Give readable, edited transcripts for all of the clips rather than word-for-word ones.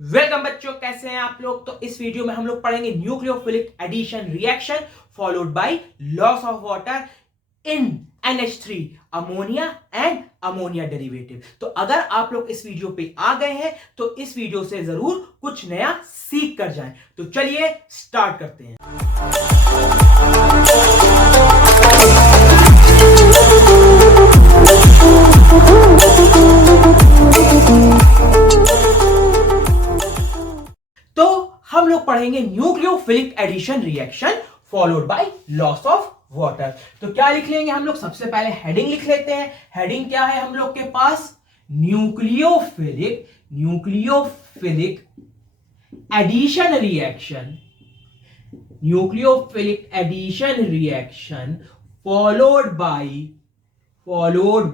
Welcome बच्चों, कैसे हैं आप लोग। तो इस वीडियो में हम लोग पढ़ेंगे nucleophilic addition reaction followed by loss of water in NH3 ammonia and ammonia derivative. तो अगर आप लोग इस वीडियो पे आ गए हैं तो इस वीडियो से जरूर कुछ नया सीख कर जाएं। तो चलिए स्टार्ट करते हैं। तो हम लोग पढ़ेंगे nucleophilic addition reaction followed by loss of water. तो क्या लिख लेंगे हम लोग, सबसे पहले हेडिंग लिख लेते हैं। हेडिंग क्या है हम लोग के पास, nucleophilic addition reaction, nucleophilic addition reaction followed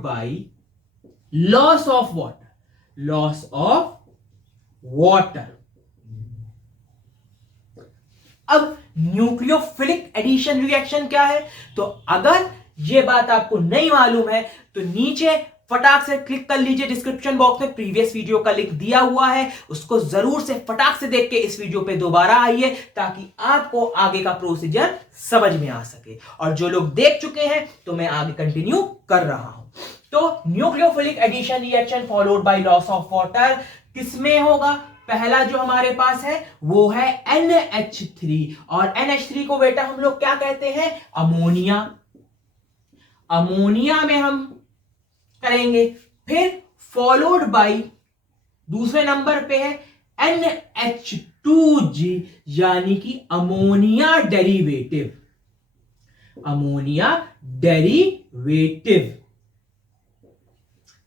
by loss of water. अब न्यूक्लियोफिलिक एडिशन रिएक्शन क्या है, तो अगर ये बात आपको नहीं मालूम है तो नीचे फटाक से क्लिक कर लीजिए, डिस्क्रिप्शन बॉक्स में प्रीवियस वीडियो का लिंक दिया हुआ है, उसको जरूर से फटाक से देख के इस वीडियो पे दोबारा आइए ताकि आपको आगे का प्रोसीजर समझ में आ सके। और जो लोग देख चुके हैं तो मैं आगे कंटिन्यू कर रहा हूं। तो nucleophilic addition reaction followed by loss of water किसमें होगा, पहला जो हमारे पास है वो है NH3, और NH3 को बेटा हम लोग क्या कहते हैं, अमोनिया। अमोनिया में हम करेंगे, फिर फॉलोड बाय दूसरे नंबर पे है NH2G यानी कि अमोनिया डेरिवेटिव।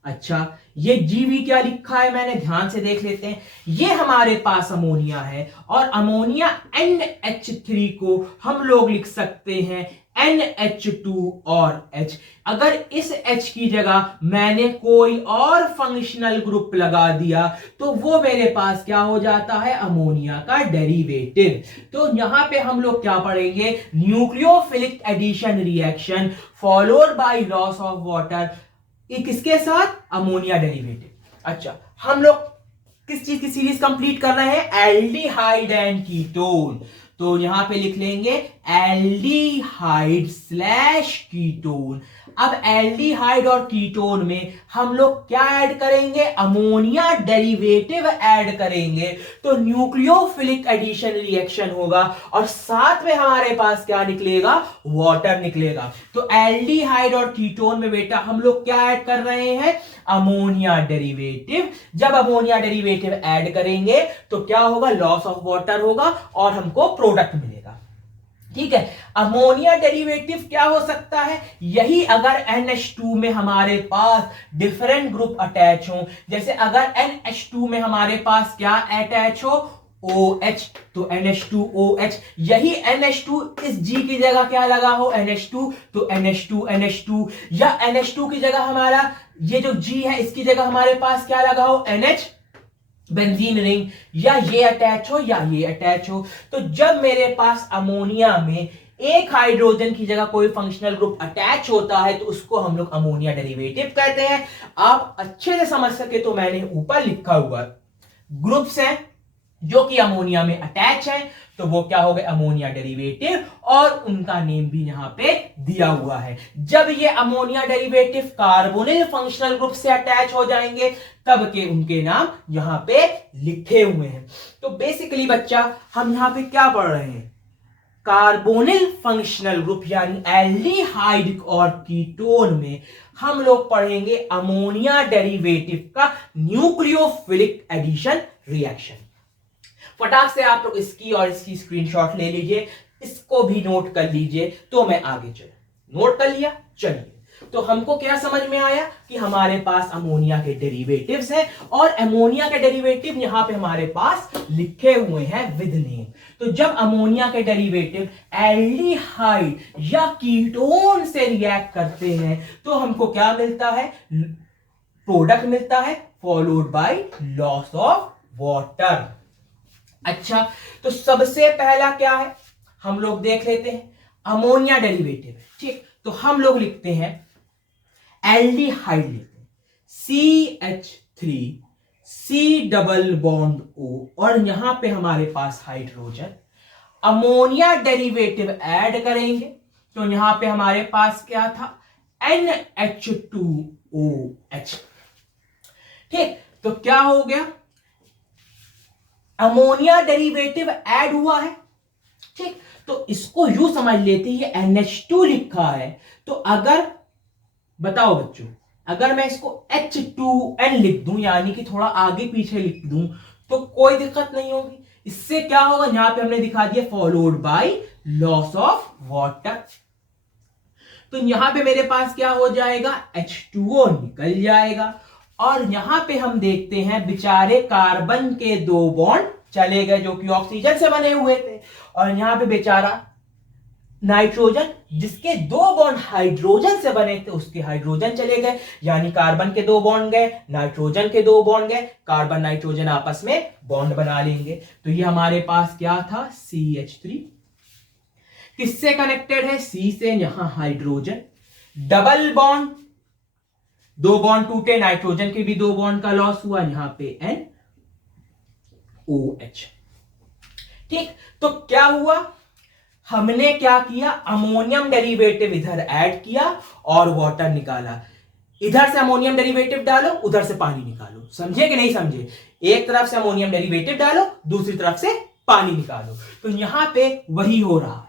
अच्छा, ये जीवी क्या लिखा है मैंने, ध्यान से देख लेते हैं। ये हमारे पास अमोनिया है और अमोनिया NH3 को हम लोग लिख सकते हैं NH2 और H। अगर इस H की जगह मैंने कोई और फंक्शनल ग्रुप लगा दिया तो वो मेरे पास क्या हो जाता है, अमोनिया का डेरिवेटिव। तो यहां पे हम लोग क्या पढ़ेंगे, nucleophilic addition reaction followed by loss of water, किसके साथ, अमोनिया डेरिवेटिव। अच्छा, हम लोग किस चीज की सीरीज कंप्लीट कर रहे हैं, एल्डिहाइड एंड कीटोन। तो यहां पे लिख लेंगे एल्डिहाइड स्लैश कीटोन। अब एल्डिहाइड और कीटोन में हम लोग क्या ऐड करेंगे, अमोनिया डेरिवेटिव ऐड करेंगे। तो न्यूक्लियोफिलिक एडिशन रिएक्शन होगा और साथ में हमारे पास क्या निकलेगा, वाटर निकलेगा। तो एल्डिहाइड और कीटोन में बेटा हम लोग क्या ऐड कर रहे हैं, अमोनिया डेरिवेटिव। जब अमोनिया डेरिवेटिव ऐड करेंगे तो क्या होगा, लॉस ऑफ वाटर होगा और हमको प्रोडक्ट मिलेगा। ठीक है, अमोनिया डेरिवेटिव क्या हो सकता है, यही अगर NH2 में हमारे पास डिफरेंट ग्रुप अटैच हो, जैसे अगर NH2 में हमारे पास क्या अटैच हो, OH, तो NH2OH, यही NH2 इस G की जगह क्या लगा हो, NH2, तो NH2 या NH2 की जगह हमारा ये जो G है इसकी जगह हमारे पास क्या लगा हो, NH बेंजीन रिंग, या ये अटैच हो या ये अटैच हो। तो जब मेरे पास अमोनिया में एक हाइड्रोजन की जगह कोई फंक्शनल ग्रुप अटैच होता है तो उसको हम लोग अमोनिया डेरिवेटिव कहते हैं। आप अच्छे से समझ सके तो मैंने ऊपर लिखा हुआ ग्रुप्स हैं जो कि अमोनिया में अटैच है, तो वो क्या हो गए, अमोनिया डेरिवेटिव, और उनका नेम भी यहां पे दिया हुआ है। जब ये ammonia derivative carbonyl functional group से अटैच हो जाएंगे तब के उनके नाम यहां पे लिखे हुए हैं। तो बेसिकली बच्चा हम यहां पे क्या पढ़ रहे हैं, कार्बोनिल फंक्शनल ग्रुप यानी एल्डिहाइड और कीटोन में हम लोग पढ़ेंगे अमोनिया डेरिवेटिव का न्यूक्लियोफिलिक एडिशन रिएक्शन। फटाक से आप लोग इसकी और इसकी स्क्रीनशॉट ले लीजिए, इसको भी नोट कर लीजिए तो मैं आगे चलूं। नोट कर लिया, चलिए। तो हमको क्या समझ में आया कि हमारे पास अमोनिया के डेरिवेटिव्स हैं और अमोनिया के डेरिवेटिव यहां पे हमारे पास लिखे हुए हैं विद नेम। तो जब अमोनिया के डेरिवेटिव एल्डिहाइड या कीटोन से रिएक्ट करते हैं तो हमको क्या मिलता है, प्रोडक्ट मिलता है followed by loss of water. अच्छा, तो सबसे पहला क्या है हम लोग देख लेते हैं, अमोनिया डेरिवेटिव। ठीक, तो हम लोग लिखते हैं एल्डिहाइड, लेते हैं CH3 C double bond O, और यहां पे हमारे पास हाइड्रोजन। अमोनिया डेरिवेटिव ऐड करेंगे तो यहां पे हमारे पास क्या था, NH2OH। ठीक, तो क्या हो गया, अमोनिया डेरिवेटिव ऐड हुआ है। ठीक, तो इसको यूं समझ लेते हैं, ये NH2 लिखा है, तो अगर बताओ बच्चों, अगर मैं इसको H2N लिख दूं, यानी कि थोड़ा आगे पीछे लिख दूं, तो कोई दिक्कत नहीं होगी। इससे क्या होगा, यहां पे हमने दिखा दिया followed by loss of water. तो यहां पे मेरे पास क्या हो जाएगा, H2O निकल जाएगा, और यहां पे हम देखते हैं बेचारे कार्बन के 2 बॉन्ड चले गए जो कि ऑक्सीजन से बने हुए थे, और यहां पे बेचारा नाइट्रोजन जिसके 2 बॉन्ड हाइड्रोजन से बने थे उसके हाइड्रोजन चले गए, यानी कार्बन के 2 बॉन्ड गए, नाइट्रोजन के 2 बॉन्ड गए, कार्बन नाइट्रोजन आपस में बॉन्ड बना लेंगे। तो ये हमारे पास क्या था, CH3। किससे कनेक्टेड है, C से, यहां हाइड्रोजन, डबल बॉन्ड, 2 बॉन्ड टूटे, नाइट्रोजन के भी 2 बॉन्ड का लॉस हुआ, यहां पे NOH। ठीक, तो क्या हुआ, हमने क्या किया, अमोनियम डेरिवेटिव इधर ऐड किया और वाटर निकाला। इधर से अमोनियम डेरिवेटिव डालो, उधर से पानी निकालो। समझे कि नहीं समझे, एक तरफ से अमोनियम डेरिवेटिव डालो, दूसरी तरफ से पानी निकालो। तो यहां पे वही हो रहा है।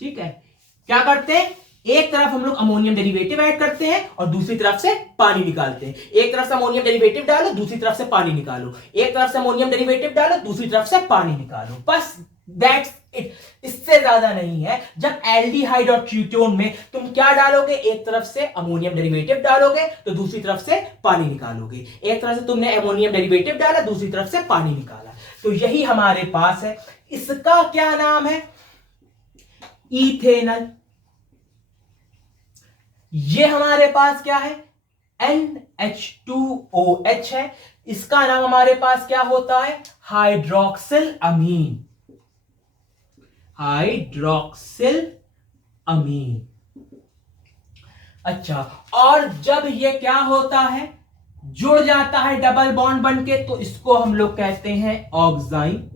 ठीक है, क्या करते हैं, एक तरफ हम लोग अमोनियम डेरिवेटिव ऐड करते हैं और दूसरी तरफ से पानी निकालते हैं। एक तरफ से अमोनियम डेरिवेटिव डालो, दूसरी तरफ से पानी निकालो, एक तरफ से अमोनियम डेरिवेटिव डालो, दूसरी तरफ से पानी निकालो, बस दैट्स इट। इससे ज्यादा नहीं है। जब एल्डिहाइड और कीटोन में तुम क्या डालोगे, एक तरफ से अमोनियम डेरिवेटिव डालोगे तो दूसरी तरफ से पानी निकालोगे, एक तरफ से तुमने अमोनियम डेरिवेटिव डाला, दूसरी तरफ से पानी निकाला। तो यही हमारे पास है। इसका क्या नाम है, इथेनल। ये हमारे पास क्या है, NH2OH है। इसका नाम हमारे पास क्या होता है, हाइड्रोक्सिल अमीन, हाइड्रोक्सिल अमीन। अच्छा, और जब ये क्या होता है, जुड़ जाता है डबल बॉन्ड बनके, तो इसको हम लोग कहते हैं ऑक्साइन।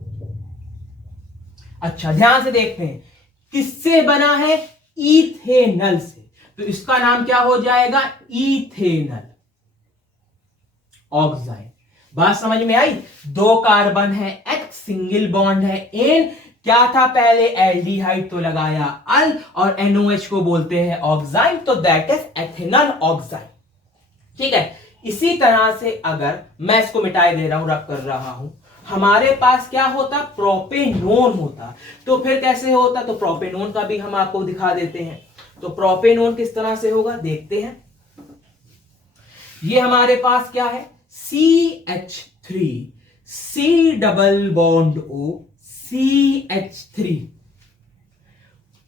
अच्छा, ध्यान से देखते हैं, किससे बना है, इथेनल से, तो इसका नाम क्या हो जाएगा, इथेनल ऑक्साइन। बात समझ में आई, 2 कार्बन है, H सिंगल बॉन्ड है, N क्या था पहले, एल्डिहाइड, तो लगाया अल, और NOH को बोलते हैं ऑक्साइन, तो दैट इज एथेनल ऑक्साइन। ठीक है, इसी तरह से अगर मैं इसको मिटाई दे रहा हूं, रब कर रहा हूं, हमारे पास क्या होता, प्रोपेनोन होता। तो फिर कैसे होता, तो प्रोपेनोन का भी हम आपको दिखा देते हैं। तो प्रोपेनोन किस तरह से होगा, देखते हैं। ये हमारे पास क्या है, CH3, C double bond O, CH3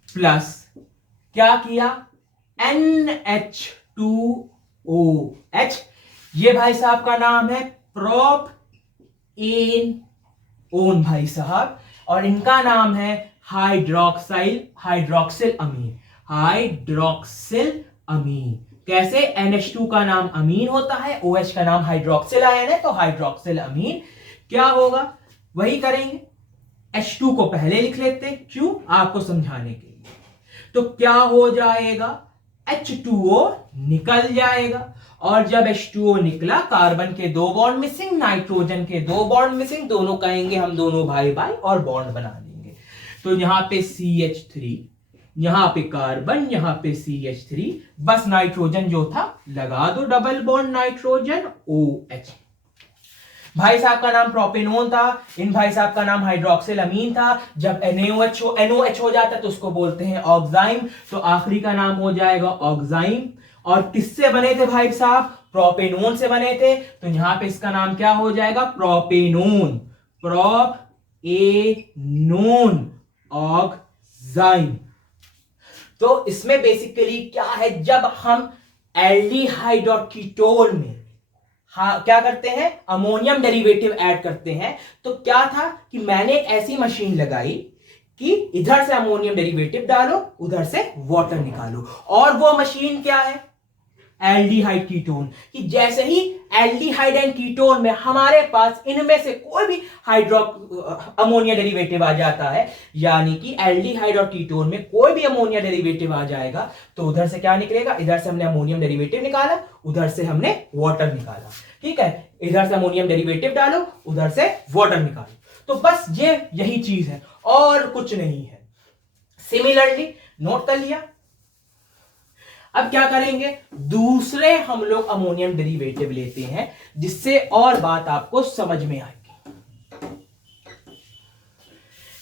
plus क्या किया, NH2OH। ये भाई साहब का नाम है प्रोपेनोन भाई साहब, और इनका नाम है हाइड्रोक्सिल अमीन, हाइड्रोक्सिल अमीन। कैसे, NH2 का नाम अमीन होता है, OH का नाम हाइड्रोक्सिल आयन है, तो हाइड्रोक्सिल अमीन। क्या होगा, वही करेंगे, H2 को पहले लिख लेते हैं, क्यों, आपको समझाने के लिए। तो क्या हो जाएगा, H2O निकल जाएगा, और जब H2O निकला, कार्बन के 2 बॉन्ड मिसिंग, नाइट्रोजन के 2 बॉन्ड मिसिंग, दोनों कहेंगे हम दोनों भाई भाई, और बॉन्ड बना देंगे। तो यहां पे CH3, यहां पे कार्बन, यहां पे CH3, बस नाइट्रोजन जो था लगा दो, डबल बॉन्ड नाइट्रोजन OH। भाई साहब का नाम प्रोपेनोन था, इन भाई साहब का नाम हाइड्रोक्सिल अमीन था। जब NOH हो जाता है तो उसको बोलते हैं ऑक्साइन, तो आखिरी का नाम हो जाएगा ऑक्साइन। और किससे बने थे भाई साहब, प्रोपेनोन से बने थे, तो यहां पे इसका नाम क्या हो जाएगा, प्रोपेनोन, प्रोपेनोन ऑक्साइन। तो इसमें बेसिकली क्या है, जब हम एल्डिहाइड और कीटोन में क्या करते हैं, अमोनियम डेरिवेटिव ऐड करते हैं, तो क्या था कि मैंने एक ऐसी मशीन लगाई कि इधर से अमोनियम डेरिवेटिव डालो, उधर से वाटर निकालो, और वो मशीन क्या है, एल्डिहाइड कीटोन, कि जैसे ही एल्डिहाइड एंड कीटोन में हमारे पास इनमें से कोई भी अमोनिया डेरिवेटिव आ जाता है, यानी कि एल्डिहाइड और कीटोन में कोई भी अमोनिया डेरिवेटिव आ जाएगा, तो उधर से क्या निकलेगा, इधर से हमने अमोनियम डेरिवेटिव निकाला, उधर से हमने वाटर निकाला। ठीक है, इधर से अमोनियम डेरिवेटिव डालो, उधर से वाटर निकालो। तो बस ये यही चीज है और कुछ नहीं है। सिमिलरली नोट कर लिया। अब क्या करेंगे, दूसरे हम लोग अमोनियम डेरिवेटिव लेते हैं, जिससे और बात आपको समझ में आएगी।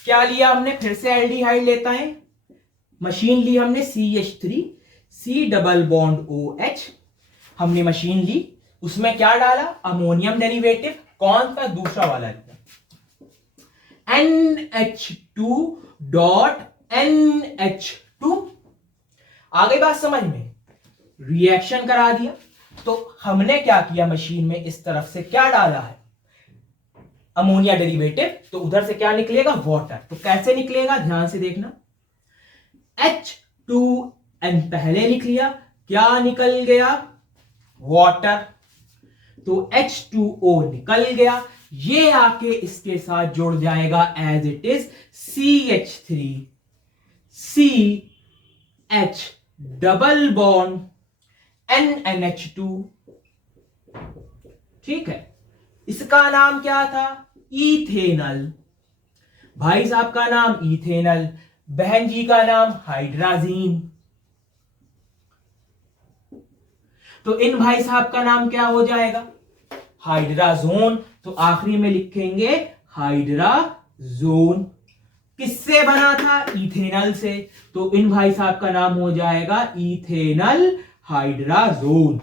क्या लिया हमने, फिर से एल्डिहाइड लेता है, मशीन ली हमने CH3 C double bond OH, हमने मशीन ली, उसमें क्या डाला, अमोनियम डेरिवेटिव, कौन सा, दूसरा वाला लिया, NH2 डॉट NH2। आ गई बात समझ में, रिएक्शन करा दिया। तो हमने क्या किया, मशीन में इस तरफ से क्या डाला है, अमोनिया डेरिवेटिव, तो उधर से क्या निकलेगा, वाटर। तो कैसे निकलेगा, ध्यान से देखना, H2N पहले लिख लिया, क्या निकल गया, वाटर, तो H2O निकल गया, ये आके इसके साथ जुड़ जाएगा as it is CH3 CH double bond NH2। ठीक है, इसका नाम क्या था, इथेनल, भाई साहब का नाम इथेनल, बहन जी का नाम हाइड्राजीन। तो इन भाई साहब का नाम क्या हो जाएगा, हाइड्राजोन। तो आखिरी में लिखेंगे हाइड्राजोन। किससे बना था, इथेनल से, तो इन भाई साहब का नाम हो जाएगा इथेनल हाइड्राजोन।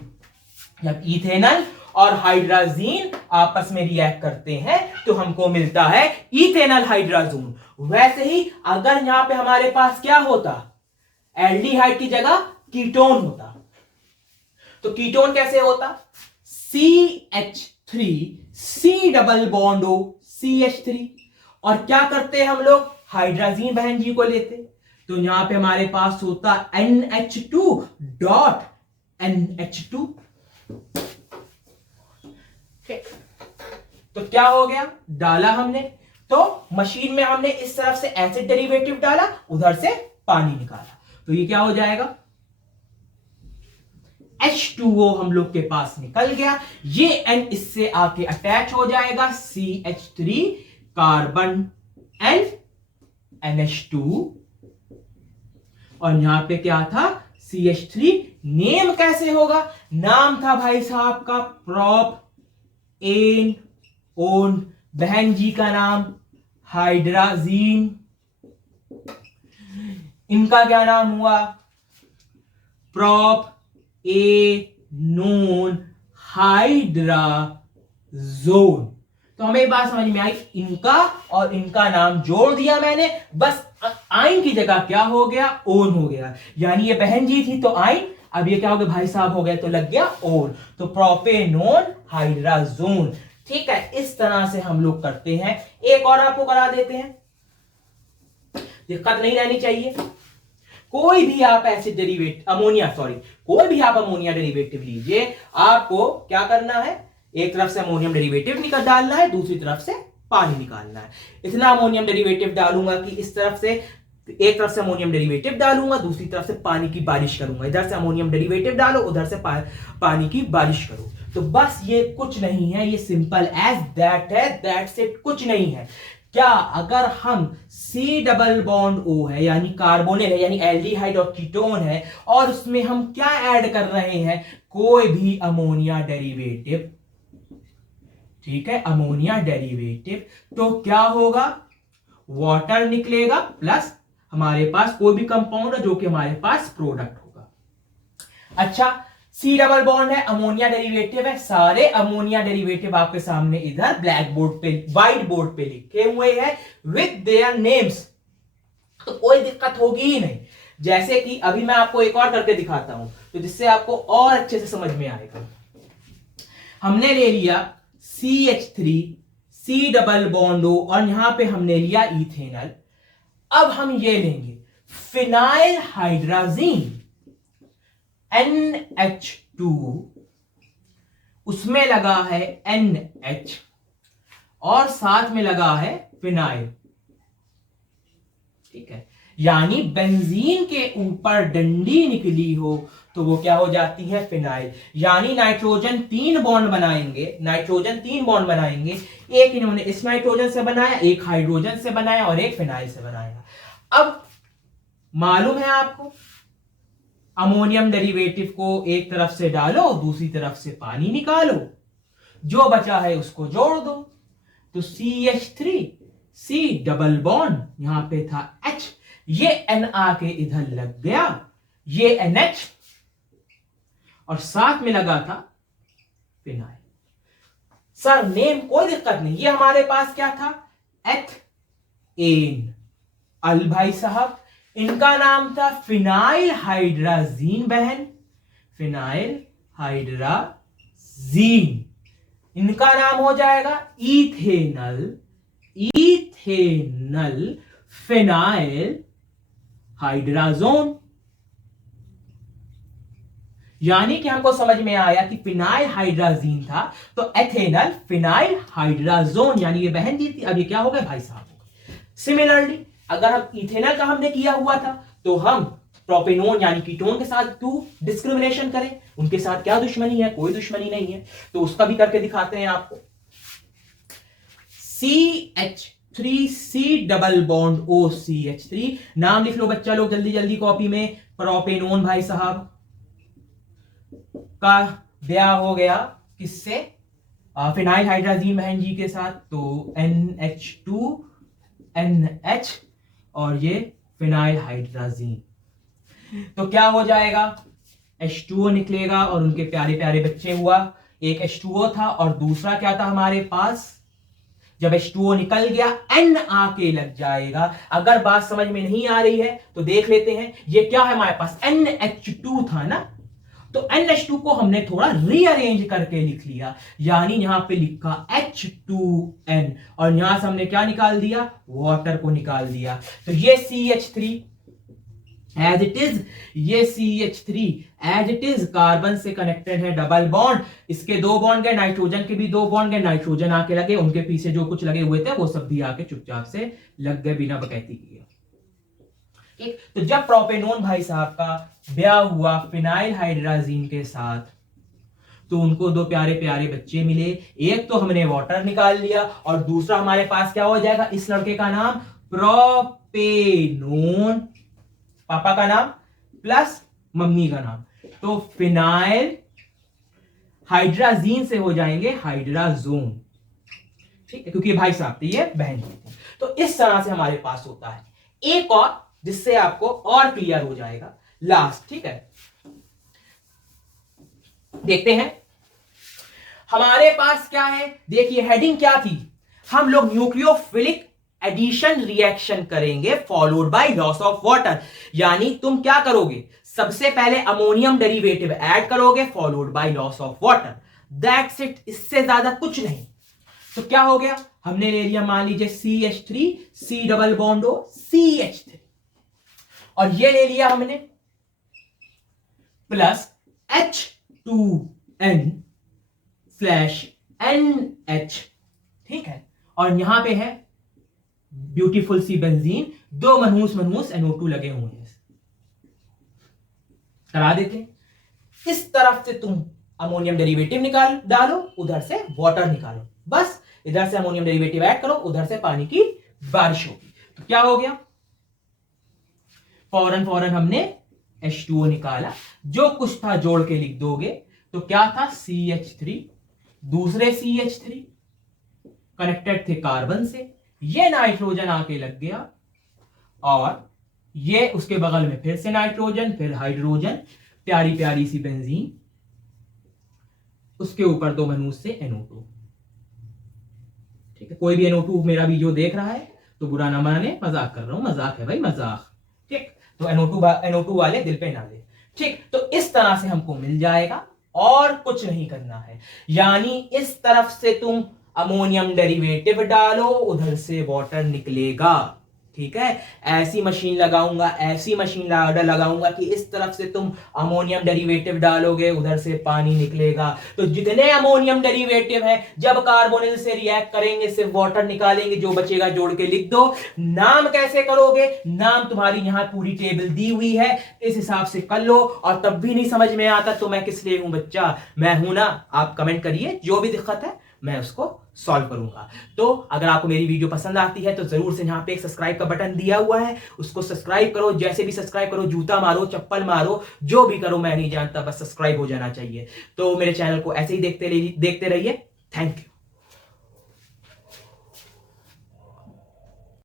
जब इथेनल और हाइड्राजीन आपस में रिएक्ट करते हैं तो हमको मिलता है इथेनल हाइड्राजोन। वैसे ही अगर यहां पे हमारे पास क्या होता, एल्डिहाइड की जगह कीटोन होता, तो कीटोन कैसे होता, CH3 C double bond O CH3, और क्या करते हैं हम लोग, हाइड्राजीन बहन जी को लेते, तो यहां पे हमारे पास होता NH2 डॉट NH2। तो क्या हो गया, डाला हमने, तो मशीन में हमने इस तरफ से एसिड डेरिवेटिव डाला, उधर से पानी निकाला, तो ये क्या हो जाएगा, H2O हम लोग के पास निकल गया, ये N इससे आके अटैच हो जाएगा, CH3 कार्बन N NH2, और यहां पे क्या था, CH3, नेम कैसे होगा, नाम था भाई साहब का प्रोप एन ओन, बहन जी का नाम हाइड्राजीन, इनका क्या नाम हुआ, प्रोप ए नोन हाइड्राजोन। तो हमें बात समझ में आई, इनका और इनका नाम जोड़ दिया मैंने, बस आइन की जगह क्या हो गया, ओन हो गया, यानी ये बहन जी थी तो आइन, अब ये क्या हो गया, भाई साहब हो गए तो लग गया ओन, तो प्रोपेनोन हाइड्राजोन। ठीक है, इस तरह से हम लोग करते हैं। एक और आपको करा देते हैं, दिक्कत नहीं रहनी चाहिए। कोई भी आप एसिड डेरिवेटिव कोई भी आप अमोनिया डेरिवेटिव लीजिए, आपको क्या करना है, एक तरफ से अमोनियम डेरिवेटिव निकाल डालना है, दूसरी तरफ से पानी निकालना है। इतना अमोनियम डेरिवेटिव डालूंगा कि इस तरफ से, एक तरफ से अमोनियम डेरिवेटिव डालूंगा, दूसरी तरफ से पानी की बारिश करूंगा, इधर से अमोनियम डेरिवेटिव डालो, उधर से पानी की बारिश करो। तो बस ये कुछ नहीं है, ये सिंपल एज दैट है, दैट्स इट, कुछ नहीं है। क्या, अगर हम C डबल बॉन्ड O है, यानी कार्बोनिल है, यानी एल्डिहाइड और कीटोन है, और उसमें हम क्या ऐड कर रहे हैं, कोई भी अमोनिया डेरिवेटिव, ठीक है, अमोनिया डेरिवेटिव, तो क्या होगा, वाटर निकलेगा प्लस हमारे पास कोई भी कंपाउंड है जो कि हमारे पास प्रोडक्ट होगा। अच्छा, C डबल बॉन्ड है, अमोनिया डेरिवेटिव है, सारे अमोनिया डेरिवेटिव आपके सामने इधर ब्लैक बोर्ड पे, व्हाइट बोर्ड पे लिखे हुए हैं विद देयर नेम्स, तो कोई दिक्कत होगी ही नहीं। जैसे कि अभी मैं आपको एक और करके दिखाता हूं, तो जिससे आपको और अच्छे से समझ में आएगा। हमने ले लिया CH3 C double bond O, और यहां पे हमने लिया इथेनल। अब हम ये लेंगे फिनाइल हाइड्राजीन NH2 उसमें लगा है NH और साथ में लगा है फिनाइल। ठीक है, यानी बेंजीन के ऊपर डंडी निकली हो तो वो क्या हो जाती है, फिनाइल। यानी नाइट्रोजन 3 बॉन्ड बनाएंगे, एक इन्होंने इस नाइट्रोजन से बनाया, एक हाइड्रोजन से बनाया और एक फिनाइल से बनाया। अब मालूम है आपको, अमोनियम डेरिवेटिव को एक तरफ से डालो, दूसरी तरफ से पानी निकालो, जो बचा है उसको जोड़ दो। तो CH3 C डबल बॉन्ड, यहां पे था H, ये N आके इधर लग गया, ये NH और साथ में लगा था फिनाइल। सर नेम कोई दिक्कत नहीं, ये हमारे पास क्या था, एथेन। अल भाई साहब, इनका नाम था फिनाइल हाइड्राजीन बहन, फिनाइल हाइड्राजीन। इनका नाम हो जाएगा इथेनल फिनाइल हाइड्राजोन। यानी कि हमको समझ में आया कि फिनाइल हाइड्राजीन था तो एथेनल फिनाइल हाइड्राजोन, यानी ये बहन दी थी, अब ये क्या हो गए भाई साहब। सिमिलरली अगर हम इथेनल का हमने किया हुआ था तो हम प्रोपेनोन यानी कीटोन के साथ क्यों डिस्क्रिमिनेशन करें, उनके साथ क्या दुश्मनी है, कोई दुश्मनी नहीं है, तो उसका भी करके दिखाते हैं आपको। CH3C डबल बॉन्ड OCH3, नाम लिख लो बच्चा लोग जल्दी जल्दी कॉपी में। प्रोपेनोन भाई साहब का ब्याह हो गया किससे, फिनाइल हाइड्राजीन बहन जी के साथ, तो NH2NH और ये फिनाइल हाइड्राजीन, तो क्या हो जाएगा, H2O निकलेगा और उनके प्यारे प्यारे बच्चे हुआ। एक H2O था और दूसरा क्या था हमारे पास, जब H2O निकल गया N आके लग जाएगा। अगर बात समझ में नहीं आ रही है तो देख लेते हैं, ये क्या है हमारे पास, NH2 था ना, तो NH2 को हमने थोड़ा रीअरेंज करके लिख लिया, यानी यहां पे लिखा H2N और यहां से हमने क्या निकाल दिया, वाटर को निकाल दिया। तो ये CH3 एज इट इज, ये CH3 as it is carbon से कनेक्टेड है, डबल बॉन्ड, इसके 2 बॉन्ड गए, नाइट्रोजन के भी 2 बॉन्ड गए, नाइट्रोजन आके लगे, उनके पीछे जो कुछ लगे हुए थे वो सब भी आके चुपचाप से लग गए बिना बकैती किए। तो जब प्रोपेनोन भाई साहब का ब्याह हुआ फिनाइल हाइड्राजीन के साथ तो उनको 2 प्यारे प्यारे बच्चे मिले, एक तो हमने वाटर निकाल लिया और दूसरा हमारे पास क्या हो जाएगा, इस लड़के का नाम प्रोपेनोन, पापा का नाम प्लस मम्मी का नाम, तो फिनाइल हाइड्राजीन से हो जाएंगे हाइड्राजोन। ठीक है, क्योंकि भाई साहब थी, ये बहन थी। तो इस तरह से हमारे पास होता है। एक और जिससे आपको और क्लियर हो जाएगा, लास्ट, ठीक है, देखते हैं हमारे पास क्या है। देखिए हेडिंग क्या थी, हम लोग न्यूक्लियोफिलिक एडिशन रिएक्शन करेंगे followed by loss of water. यानी तुम क्या करोगे, सबसे पहले अमोनियम डेरिवेटिव ऐड करोगे followed by loss of water, that's it, इससे ज्यादा कुछ नहीं। तो क्या हो गया, हमने ले लिया मान लीजिए CH3 C double bond O CH3 और ये ले लिया हमने प्लस H2N/NH, ठीक है, और यहां पे है ब्यूटीफुल सी बेंजीन, 2 मनहूस NO2 लगे हुए हैं, करा देते। इस तरफ से तुम अमोनियम डेरिवेटिव निकाल डालो, उधर से वाटर निकालो, बस इधर से अमोनियम डेरिवेटिव ऐड करो, उधर से पानी की बारिश होगी। तो क्या हो गया, फौरन हमने H2O निकाला, जो कुछ था जोड़ के लिख दोगे, तो क्या था CH3, दूसरे CH3 कनेक्टेड थे कार्बन से, ये नाइट्रोजन आके लग गया और ये उसके बगल में फिर से नाइट्रोजन, फिर हाइड्रोजन, प्यारी प्यारी सी बेंजीन, उसके ऊपर 2 मनहूस से NO2। ठीक है, कोई भी NO2 मेरा वीडियो देख रहा है तो बुरा ना माने, मजाक कर रहा हूं, मजाक है भाई, मजाक। ठीक, तो NO2 वाले दिल पे ना ले। ठीक, तो इस तरह से हमको मिल जाएगा और कुछ नहीं करना है। यानी इस तरफ से तुम अमोनियम डेरिवेटिव डालो, उधर से वाटर निकलेगा। ठीक है, ऐसी मशीन लगाऊंगा, ऐसी मशीन लगाऊंगा कि इस तरफ से तुम अमोनियम डेरिवेटिव डालोगे, उधर से पानी निकलेगा। तो जितने अमोनियम डेरिवेटिव है जब कार्बोनिल से रिएक्ट करेंगे सिर्फ वाटर निकालेंगे, जो बचेगा जोड़ के लिख दो। नाम कैसे करोगे, नाम तुम्हारी यहां पूरी टेबल दी हुई है, इस हिसाब से कर लो। और तब भी नहीं समझ में आता तो मैं किस लिए हूं बच्चा, मैं हूं ना। आप कमेंट करिए, जो भी दिक्कत है मैं उसको सॉल्व करूंगा। तो अगर आपको मेरी वीडियो पसंद आती है तो जरूर से यहां पे एक सब्सक्राइब का बटन दिया हुआ है, उसको सब्सक्राइब करो। जैसे भी सब्सक्राइब करो, जूता मारो, चप्पल मारो, जो भी करो मैं नहीं जानता, बस सब्सक्राइब हो जाना चाहिए। तो मेरे चैनल को ऐसे ही देखते रहिए। Thank you.